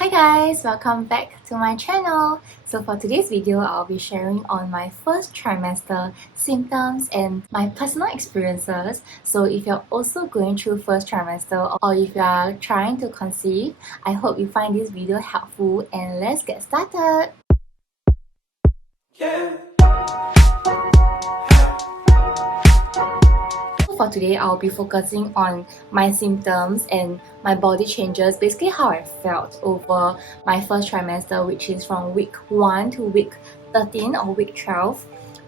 Hi guys, welcome back to my channel. So for today's video, I'll be sharing on my first trimester symptoms and my personal experiences. So if you're also going through first trimester or if you are trying to conceive, I hope you find this video helpful and let's get started. For today, I'll be focusing on my symptoms and my body changes, basically how I felt over my first trimester, which is from week 1 to week 13 or week 12.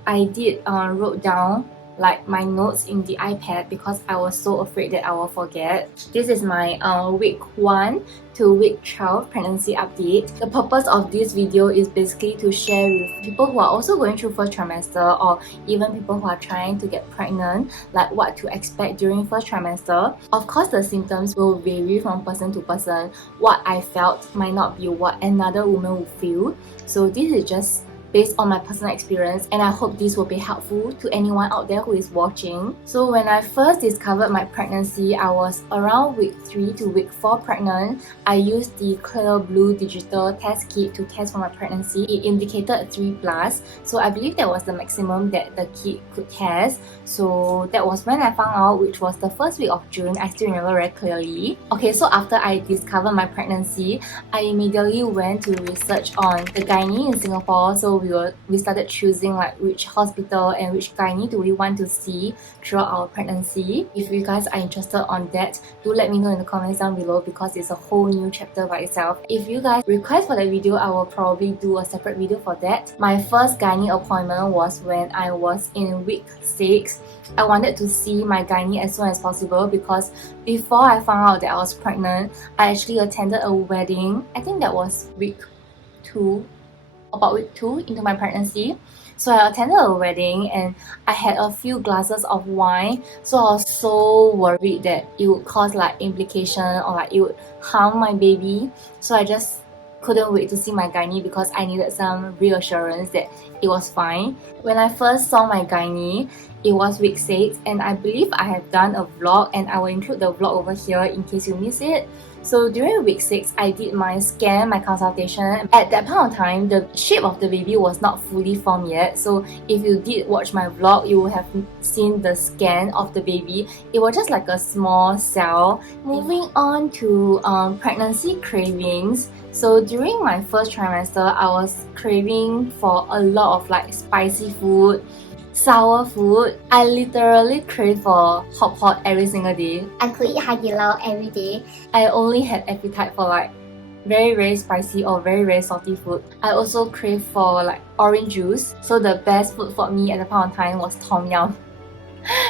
I did wrote down like my notes in the iPad because I was so afraid that I will forget. This is my week 1 to week 12 pregnancy update. The purpose of this video is basically to share with people who are also going through first trimester or even people who are trying to get pregnant, like what to expect during first trimester. Of course, the symptoms will vary from person to person. What I felt might not be what another woman will feel. So this is just based on my personal experience, and I hope this will be helpful to anyone out there who is watching. So when I first discovered my pregnancy, I was around week 3 to week 4 pregnant. I used the clear blue digital test kit to test for my pregnancy. It indicated 3+, so I believe that was the maximum that the kit could test. So that was when I found out, which was the first week of June. I still remember very clearly. Okay, so after I discovered my pregnancy, I immediately went to research on the gynae in Singapore. So we started choosing like which hospital and which gynae do we want to see throughout our pregnancy. If you guys are interested on that, do let me know in the comments down below because it's a whole new chapter by itself. If you guys request for that video, I will probably do a separate video for that. My first gynae appointment was when I was in week 6. I wanted to see my gynae as soon as possible because before I found out that I was pregnant, I actually attended a wedding. I think that was about week 2 into my pregnancy. So I attended a wedding and I had a few glasses of wine. So I was so worried that it would cause like implication or like it would harm my baby. So I just couldn't wait to see my gynae because I needed some reassurance that it was fine. When I first saw my gynae, it was week 6 and I believe I have done a vlog and I will include the vlog over here in case you miss it. So during week 6, I did my scan, my consultation. At that point of time, the shape of the baby was not fully formed yet. So if you did watch my vlog, you will have seen the scan of the baby. It was just like a small cell. Moving on to pregnancy cravings. So during my first trimester, I was craving for a lot of like spicy food, sour food. I literally crave for hot pot every single day. I could eat Hai every day. I only had appetite for like very spicy or very salty food. I also crave for like orange juice. So the best food for me at the point of time was tom yum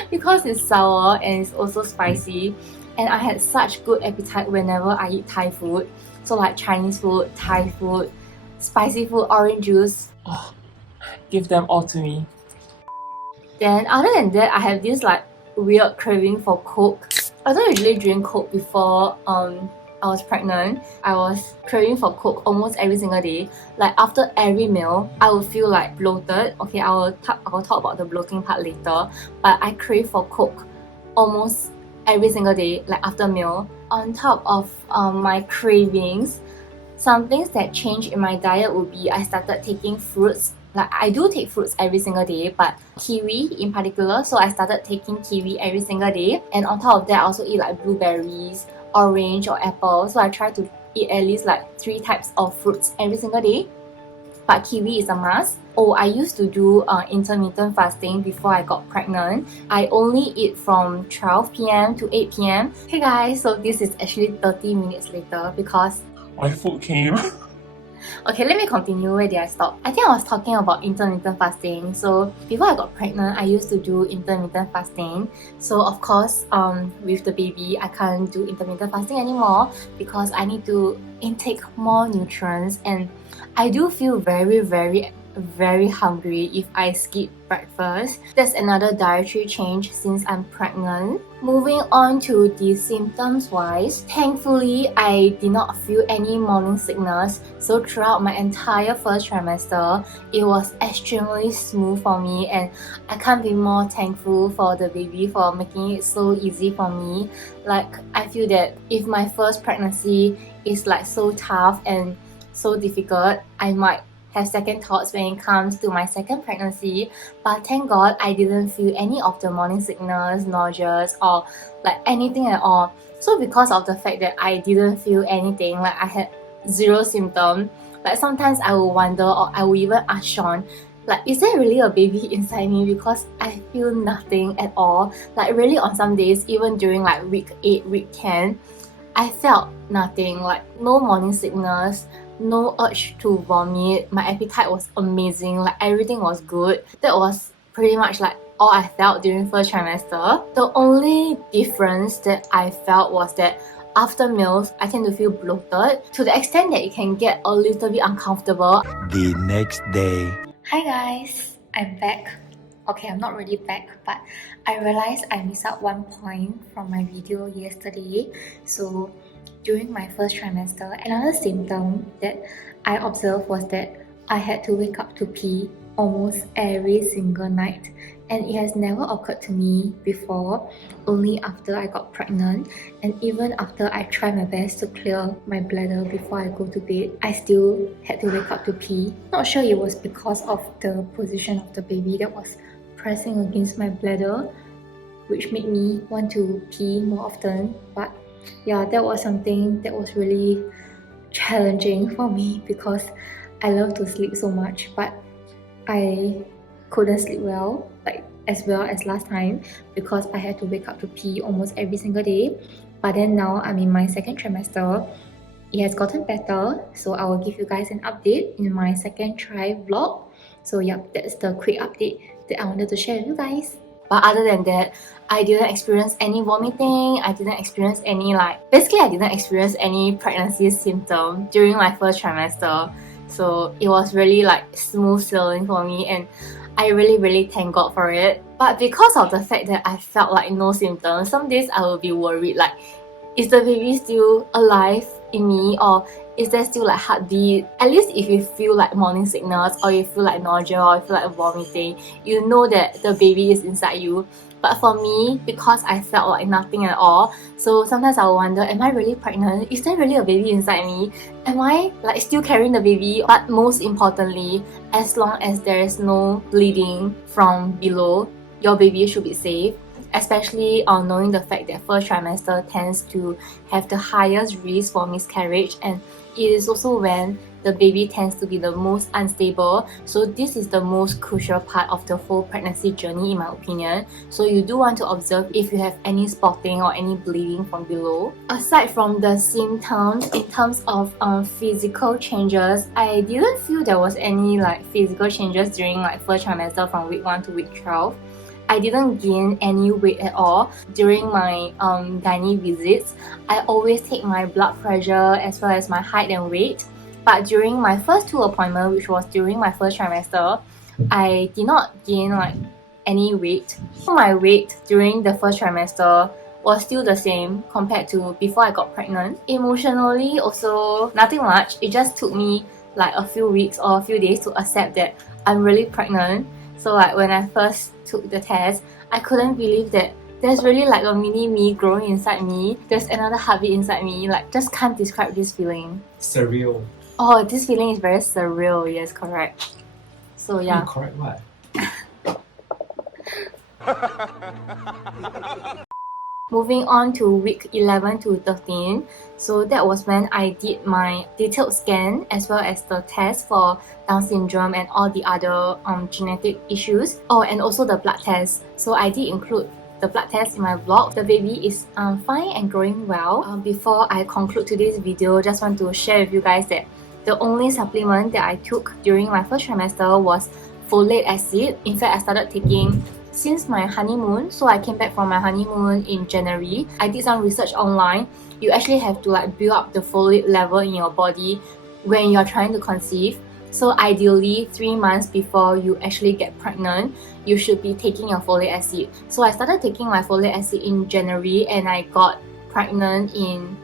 because it's sour and it's also spicy. And I had such good appetite whenever I eat Thai food. So like Chinese food, Thai food, spicy food, orange juice. Oh, give them all to me. Then other than that, I have this like weird craving for Coke. I don't usually drink Coke before I was pregnant. I was craving for Coke almost every single day. Like after every meal, I would feel like bloated. Okay, I will talk about the bloating part later. But I crave for Coke almost every single day, like after meal. On top of my cravings, some things that changed in my diet would be I started taking fruits. Like I do take fruits every single day, but kiwi in particular, so I started taking kiwi every single day. And on top of that, I also eat like blueberries, orange or apple. So I try to eat at least like 3 types of fruits every single day. But kiwi is a must. Oh, I used to do intermittent fasting before I got pregnant. I only eat from 12 p.m. to 8 p.m. Hey guys, so this is actually 30 minutes later because My food came. okay, let me continue. Where did I stop? I think I was talking about intermittent fasting. So before I got pregnant, I used to do intermittent fasting. So of course, with the baby, I can't do intermittent fasting anymore because I need to intake more nutrients, and I do feel very hungry if I skip breakfast. That's another dietary change since I'm pregnant. Moving on to the symptoms wise, thankfully I did not feel any morning sickness. So throughout my entire first trimester, it was extremely smooth for me, and I can't be more thankful for the baby for making it so easy for me. Like I feel that if my first pregnancy is like so tough and so difficult, I might have second thoughts when it comes to my second pregnancy. But thank God I didn't feel any of the morning sickness, nauseous, or like anything at all. So because of the fact that I didn't feel anything, like I had zero symptom, like sometimes I will wonder, or I will even ask Sean, like, is there really a baby inside me? Because I feel nothing at all. Like really on some days, even during like week 8, week 10, I felt nothing, like no morning sickness, no urge to vomit. My appetite was amazing, like everything was good. That was pretty much like all I felt during first trimester. The only difference that I felt was that after meals, I tend to feel bloated to the extent that it can get a little bit uncomfortable. The next day. Hi guys, I'm back. Okay, I'm not really back, but I realized I missed out one point from my video yesterday. So during my first trimester, another symptom that I observed was that I had to wake up to pee almost every single night, and it has never occurred to me before, only after I got pregnant. And even after I tried my best to clear my bladder before I go to bed, I still had to wake up to pee. Not sure it was because of the position of the baby that was pressing against my bladder, which made me want to pee more often. But yeah, that was something that was really challenging for me because I love to sleep so much, but I couldn't sleep well, like as well as last time, because I had to wake up to pee almost every single day. But then now I'm in my second trimester. It has gotten better, so I will give you guys an update in my second try vlog. So yeah, that's the quick update that I wanted to share with you guys. But other than that, I didn't experience any vomiting. I didn't experience any I didn't experience any pregnancy symptom during my first trimester. So it was really like smooth sailing for me, and I really thank God for it. But because of the fact that I felt like no symptoms, some days I will be worried, like, is the baby still alive in me, or is there still like heartbeat? At least if you feel like morning sickness, or you feel like nausea, or you feel like vomiting, you know that the baby is inside you. But for me, because I felt like nothing at all, so sometimes I will wonder, am I really pregnant? Is there really a baby inside me? Am I like still carrying the baby? But most importantly, as long as there is no bleeding from below, your baby should be safe. Especially knowing the fact that first trimester tends to have the highest risk for miscarriage, and it is also when the baby tends to be the most unstable. So this is the most crucial part of the whole pregnancy journey, in my opinion. So you do want to observe if you have any spotting or any bleeding from below. Aside from the symptoms, in terms of physical changes, I didn't feel there was any like physical changes during like first trimester from week 1 to week 12. I didn't gain any weight at all. During my gynae visits, I always take my blood pressure as well as my height and weight. But during my first 2 appointments, which was during my first trimester, I did not gain like any weight. So my weight during the first trimester was still the same compared to before I got pregnant. Emotionally also nothing much. It just took me like a few weeks or a few days to accept that I'm really pregnant. So like when I first took the test, I couldn't believe that there's really like a mini me growing inside me. There's another heartbeat inside me. Like, just can't describe this feeling. Surreal. Oh, this feeling is very surreal. Yes, correct. So yeah. Correct what? Moving on to week 11 to 13, so that was when I did my detailed scan as well as the test for Down syndrome and all the other genetic issues. Oh, and also the blood test. So I did include the blood test in my vlog. The baby is fine and growing well. Before I conclude today's video, just want to share with you guys that the only supplement that I took during my first trimester was folate acid. In fact, I started taking since my honeymoon. So I came back from my honeymoon in January. I did some research online. You actually have to like build up the folate level in your body when you're trying to conceive. So ideally 3 months before you actually get pregnant, you should be taking your folate acid. So I started taking my folate acid in January, and I got pregnant in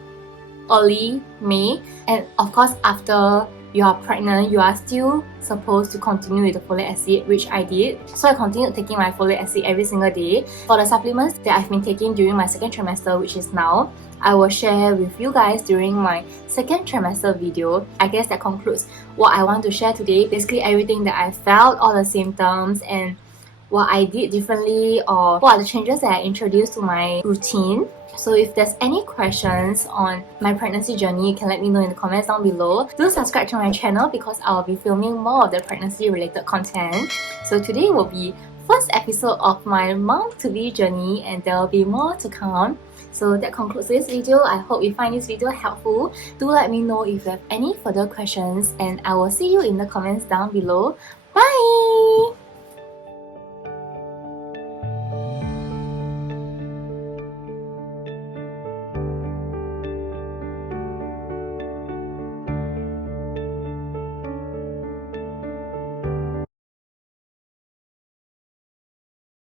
early May. And of course, after you are pregnant, you are still supposed to continue with the folate acid, which I did. So I continued taking my folate acid every single day. For the supplements that I've been taking during my second trimester, which is now, I will share with you guys during my second trimester video. I guess that concludes what I want to share today. Basically everything that I felt, all the symptoms, and what I did differently, or what are the changes that I introduced to my routine. So if there's any questions on my pregnancy journey, you can let me know in the comments down below. Do subscribe to my channel because I'll be filming more of the pregnancy related content. So today will be first episode of my mom-to-be journey, and there will be more to come. So that concludes this video. I hope you find this video helpful. Do let me know if you have any further questions, and I will see you in the comments down below. Bye!